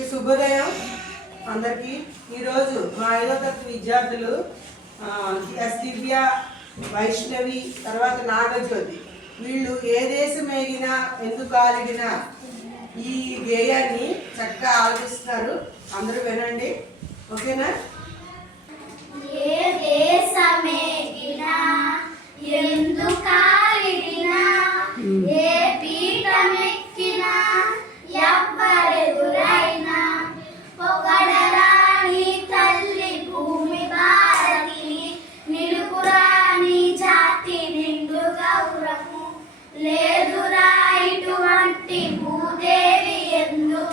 శుభోదయం అందరికీ. ఈరోజు మా 5వ తరగతి విద్యార్థులు ఎస్ దివ్య, వైష్ణవి, తర్వాత నాగజ్యోతి వీళ్ళు ఏ దేశం ఎగినా ఎందుకు ఆలిగినా ఈ గేయాన్ని చక్కగా ఆలోచిస్తున్నారు. అందరూ వినండి, ఓకేనా? ఏ దేశమేగినా ఎందుకు ఆలిగినా ఏ పీఠమెక్కినా ఎవ్వరెదురైనా పొగడరాని తల్లి భూమి భారతిని నిలుపురాని జాతి నిండు గౌరవము లేదురా ఇటువంటి భూదేవి ఎందు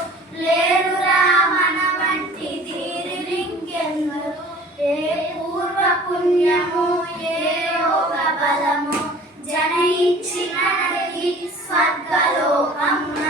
లేదురా మన వంటి ధీరులింకెందు ఏ పూర్వ పుణ్యము ఏ యోగ బలము జనయించిన స్వర్గలోకమున